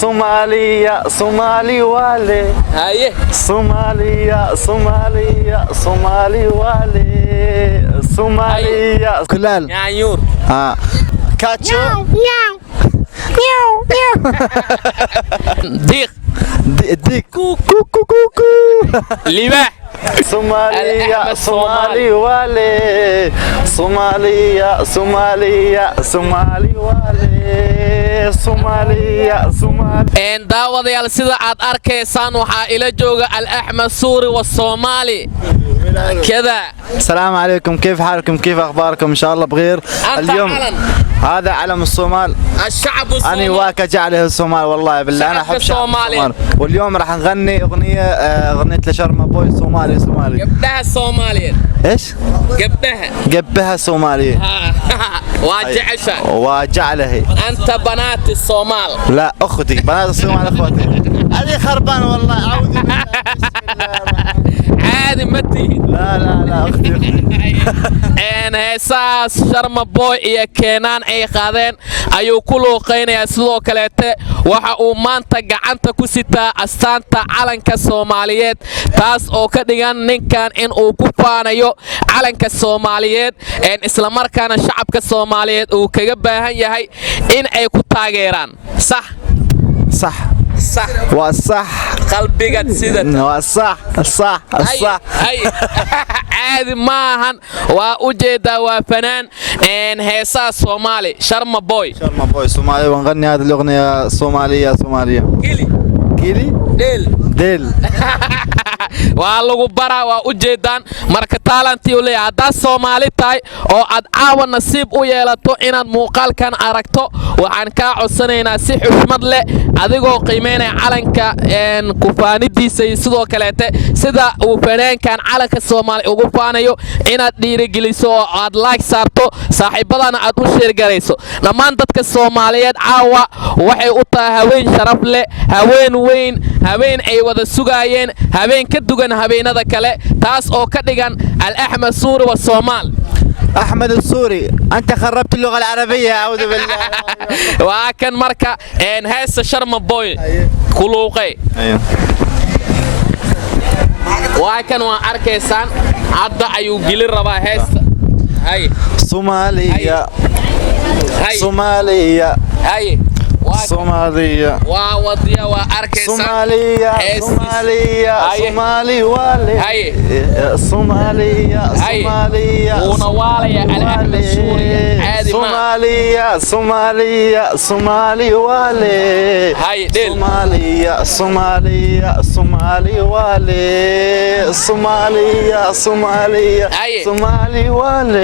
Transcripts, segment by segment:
Somalia, Somali wale. haye Somalia, Somalia, Somali wale. Somalia. كلال. nyaanyuur كاتشو. diiq ديك. كو كو كو كو. libaax Somalia, Somali wale. Somalia, Somalia, Somali wale. Somalia, Somali. daawadayaal sida aad arkaysaan waxaa ila jooga al-axmed suuri والصومالي كذا. السلام عليكم، كيف حالكم؟ كيف اخباركم؟ ان شاء الله بخير. أنت اليوم علم. هذا علم الصومال. الشعب الصومالي أنا واك جعله الصومال، والله بالله أنا أحب شعب الصومال. واليوم راح نغني أغنية لشرما بوي صومالي. قبلها الصوماليين إيش؟ قبها صومالية. وجعله. أنت بنات الصومال. لا أختي، بنات الصومال أخوتي. هذه خربان والله، أعوذ بالله. عادي متي. لا أختي. heesaas sharma boy iyo keenaan ay qaadeen ayuu ku luuqaynayaa. sidoo kaleete waxa uu maanta gacanta ku sitaa astaanta calanka Soomaaliyeed, taas oo ka dhigan ninkan in uu ku faanayo calanka Soomaaliyeed isla markaana shacabka Soomaaliyeed uu kaga baahan yahay in ay ku taageeraan. صح وصح qalbiga sida صح عادي maahan waa u jeedaa waa fanaan heesaa Soomaali sharma boy صومالي، ونغني هذه الأغنية صومالية. كيلي ديل waa lagu baraa, waa u jeedaan marka taalantii u leeyahay. haddaad Soomaali tahay oo aad caawa nasiib u yeelato inaad muuqaalkan aragto, waxaan kaa codsanaynaa si xushmad leh adigoo qiimeynaya calanka kufaanidiisa iyo sidoo kaleete sida uu fanaankan calanka Soomaali ugu faanayo inaad dhiirigeliso oo aad like saarto, saaxiibadana aad u sheergarayso. dhammaan dadka Soomaaliyeed caawa waxay u tahay haween sharaf leh, haween weyn, haween ay wada sugaayeen, haween ka dugan habeenada kale, taas oo ka dhigan al-axmed suuri والصومال. أحمد السوري، أنت خربت اللغة العربية، أعوذ بالله. وكان مركا هيس شرم بوي كلوقي. وكان وأركيسان عدا أيو جيل ربا هيس هاي صومالية صومالية صومالية ووديا وأركيسان صومالية صومالي والي صومالية ونواليا الأحمد سوري عادي صومالي والي صومالي والي صومالي والي صومالي والي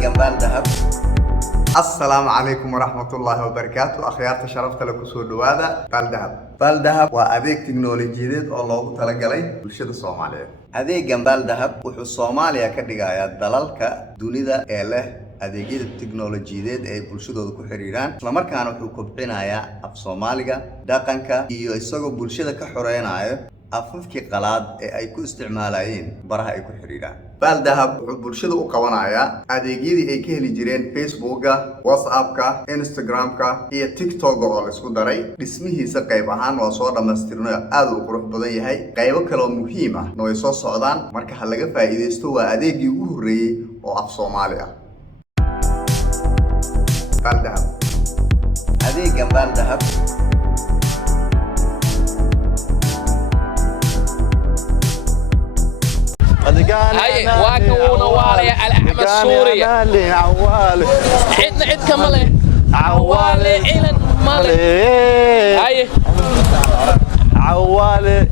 جمال دهب. السلام عليكم ورحمة الله وبركاته. أخيارت شرفت لك سود هذا بال دهب وأديك تكنولوجيات الله تلقى بالشدة الصومالية. أديك جمال دهب وحو الصومالية كدقايا دلالك دونيدا إله adeegyada tiknoolajiyadeed ay bulshadooda ku xiriiraan isla markaana wuxuu kobcinayaa af Soomaaliga dhaqanka iyo isagoo bulshada ka xoreynaayo afafkii qalaad ee ay ku isticmaalayeen baraha ay ku xiriiraan. Bal Dahab wuxuu bulshada u qabanayaa adeegyadii ay ka heli jireen Facebooka, WhatsAppka, Instagramka iyo TikTok oo la isku daray. dhismihiisa qayb ahaan waa soo dhamaystirnay, aad u qurux badan yahay. qaybo kale oo muhiim ah oo ay soo socdaan, marka ha laga faa'iideysto. waa adeegii ugu horeeyay oo af Soomaali ah. بال دهب أديك بال دهب هاي واكونا والي الأحمد سوري عد كمله عوالي إلى مالي هاي عوالي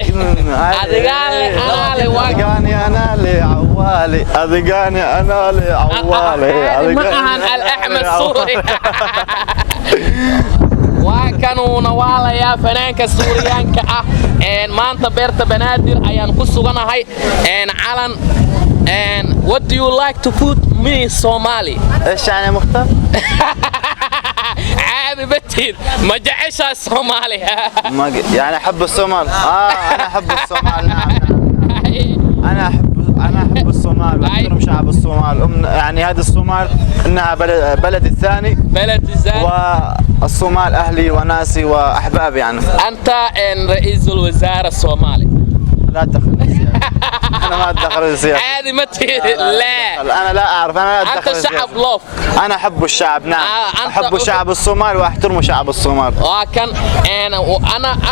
أدقاني أنا لي عوالي أدقاني أنا لي عوالي معهن الأحمد سوري وكانوا نوالا يا فنانك سوريان كأ ما أنت بيرت بنادر أيان كسوغنا هاي علن what do you like to put me Somali إيش يعني مختار؟ عادي بتين ما جعش الصومالي يعني أحب الصومال أنا أحب الصومال نعم أنا أحب الصومال وأحترم شعب الصومال يعني هذه الصومال إنها بلدي الثاني والصومال أهلي وناسي وأحبابي يعني أنت رئيس الوزراء الصومالي لا تدخل السياسة أنا ما أتدخل السياسة عادي ما لا أنا لا أعرف أنا لا أتدخل أنت شعب لوف أنا أحب الشعب نعم أحب شعب الصومال وأحترم شعب الصومال وكان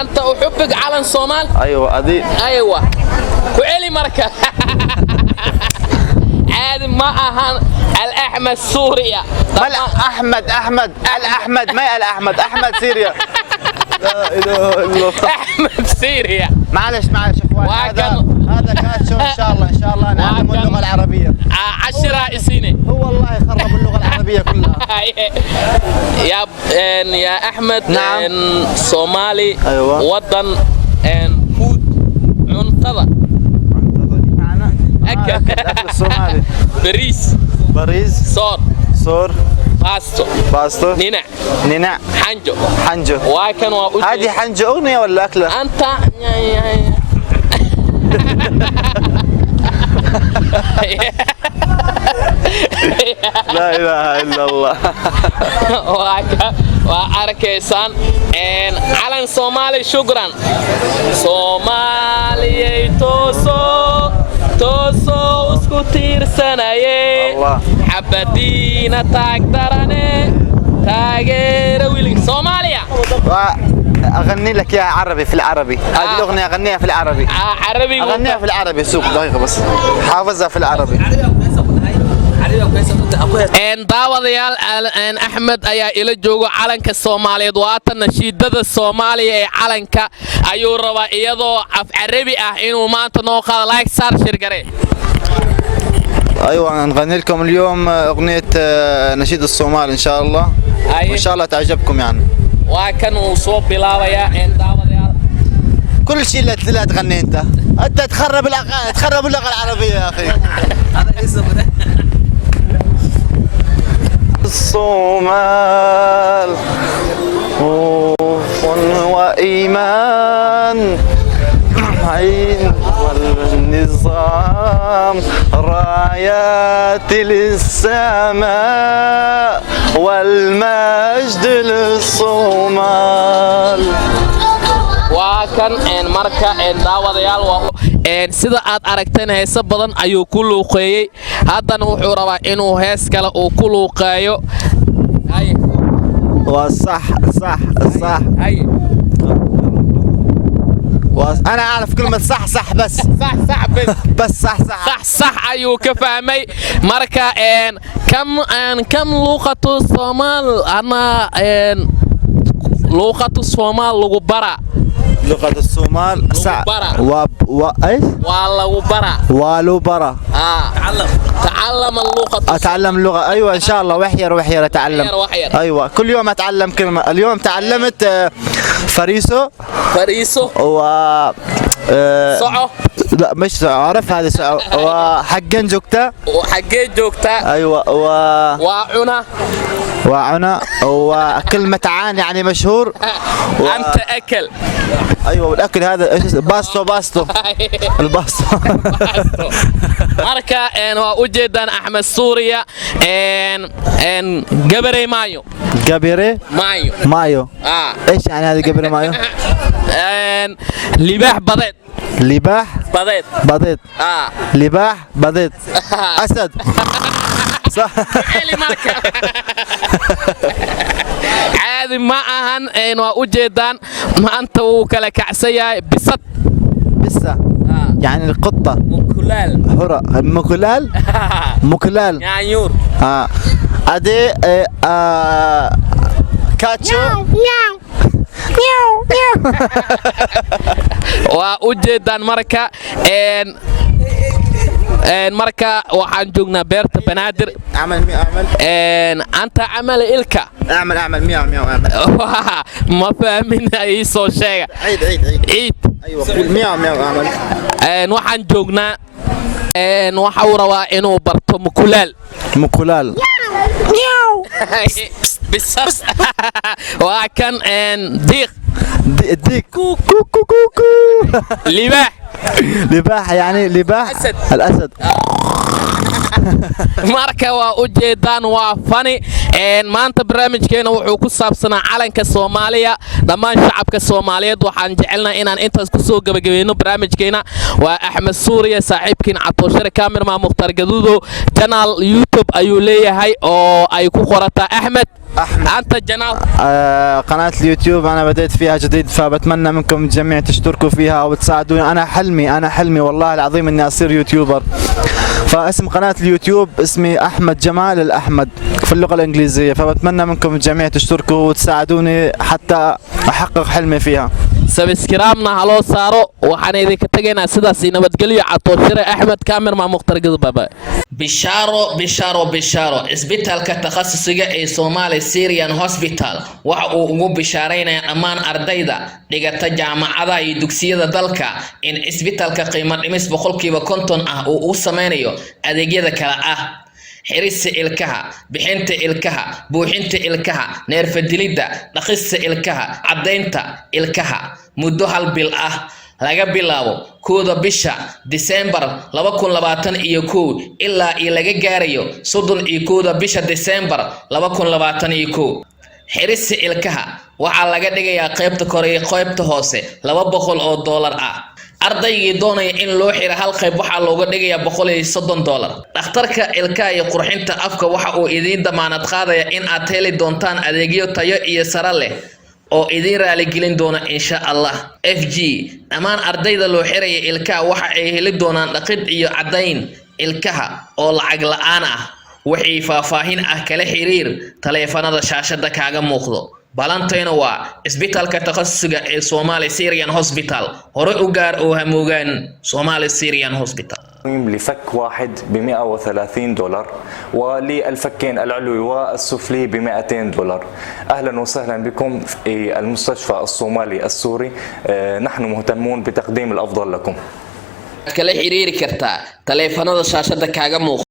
أنت أحبك على الصومال أيوة أدي أيوة كعلي مركز عادي ما أهان الأحمد سوريا أحمد الأحمد ما الأحمد أحمد سوريا لا إله إلا الله أحمد سوريا معلش اخوان هذا كاتشو ان شاء الله نعلم اللغه العربيه 10 سنين هو والله خرب اللغه العربيه كلها يا احمد نعم. صومالي أيوة. وطن فود عنطبه اكل الصومالي بريز صور باستو نينا حنجو هذه حنجو اغنيه ولا اكله انت لا اله الا الله واركيسان على صومالي شكرا صومالي توسو اسكو تيرسناي حبدينا تاقدرني تاجر ويلي صوماليا اغني لك يا عربي في العربي هذه الاغنيه اغنيها في العربي عربي اغنيها في العربي سوق دقيقه بس حافظها في العربي daawadayaal axmed ayaa ila joogo calanka Soomaaliyeed waata nashiidada Soomaaliya ee calanka ayuu rabaa iyadoo af carabi ah inuu maanta noo qaado like sar shirgare ايوه نغني لكم اليوم اغنيه نشيد الصومال ان شاء الله وان شاء الله تعجبكم يعني وكانوا صوب بلاويا daawadayaal كل شيء لا تغني انت تخرب اللغه العربيه يا اخي الصومال خوف وإيمان عين والنظام رايات للسماء والمجد للصومال وكان marka daawadayaal sida aad aragteen heeso badan ayuu ku luuqeeyay haddana wuxuu rabaa inuu hees kale uu ku luuqeeyo صح انا اعرف كلمه صح بس صح ayuu ka fahmay marka كم لغة الصومال انا لغة الصومال لغو برا لغة الصومال ايش؟ والو برا تعلم اللغة اتعلم اللغة ايوه ان شاء الله وحير اتعلم ايوه كل يوم اتعلم كلمة اليوم تعلمت فريسو و صعو لا مش صعو عارف هذا صعو وحقين جوكتا ايوه وعنا وكلمة عان يعني مشهور انت اكل ايوه والاكل هذا ايش باستو الباستو marka waa u jeedaan Axmed Suuriya جبري مايو ايش يعني هذا جبري مايو لباح بضيط لباح بضيط اسد صح عادي ما أهان waa u jeedaan maanta uu kala kacsan yahay bisad يعني القطة مكلال يانيور ادي كاتشو waa u jeedaan marka waxaan joognaa beerta banaadir anta camal ilka اعمل مياو ما فاهمين اي soo sheega ciid ايوه قول مياو اعمل waxaan joognaa waxa uu rabaa inuu barto mukulaal بس وكان ديق الديك كو كو كو كو كو لباح لباح يعني لباح أسد. الأسد. marka waa u jeedaan waa fani maanta barnaamijkeena wuxuu ku saabsanaa calanka Soomaaliya dhammaan shacabka Soomaaliyeed waxaan jecelnahay inaan intaas ku soo gabagabeeyno barnaamijkeena waa Axmed Suuriye saaxiibkiin Cabdulshare Cameraman Mukhtar Gaduudo channel YouTube ayuu leeyahay oo ay ku qorataa Axmed أنت جناب قناة اليوتيوب أنا بديت فيها جديد فبتمنى منكم الجميع تشتركوا فيها وتساعدوني. أنا حلمي والله العظيم إني أصير يوتيوبر. فاسم قناة اليوتيوب اسمي أحمد جمال الأحمد في اللغة الإنجليزية فبتمنى منكم الجميع تشتركوا وتساعدوني حتى أحقق حلمي فيها. سبسكرايبنا هلو سارو waxaan idinka tageynaa sidaas nabadgelyo Cabdulshare Axmed Cameraman Mukhtar Gaduudo. bishaaro isbitaalka takhasusiga ee Somali Syrian Hospital waxa uu ugu bishaareynayaa dhammaan ardayda dhigata jaamacadaha iyo dugsiyada dalka in isbitaalka qiimo dhimis 50% ah uu u sameynayo adeegyada kala ah xirista ilkaha bixinta ilkaha buuxinta ilkaha neerfadilida dhaqista ilkaha cadeynta ilkaha muddo hal bil ah laga bilaabo kooda bisha December 2021 ilaa laga gaarayo 31 bisha December 2021 xirista ilkaha waxa laga dhigayaa qaybta kore iyo qaybta hoose $200 ah ardaygii doonaya in loo xiro hal qayb waxa looga dhigayaa $130 dhakhtarka ilkaha iyo qurxinta afka waxa uu idin damaanad qaadaya in aad heli doontaan adeegyo tayo iyo sare leh oo idin raali gelin doona insha Allah FG dhammaan ardayda loo xiray ilkaha waxa ay heli doonaan dhaqid iyo cadeyn ilkaha oo lacag la'aan ah wixii faahfaahin ah kala xiriir taleefanada shaashada kaaga muuqdo balantayna waa isbitaalka takhasusiga ee Somali Syrian Hospital hore u gaar oo hamoogan Somali Syrian Hospital لفك واحد $130 وللفكين العلوي والسفلي $200. أهلا وسهلا بكم في المستشفى الصومالي السوري نحن مهتمون بتقديم الأفضل لكم kala xiriiri kartaa taleefanada shaashada kaaga muuqdo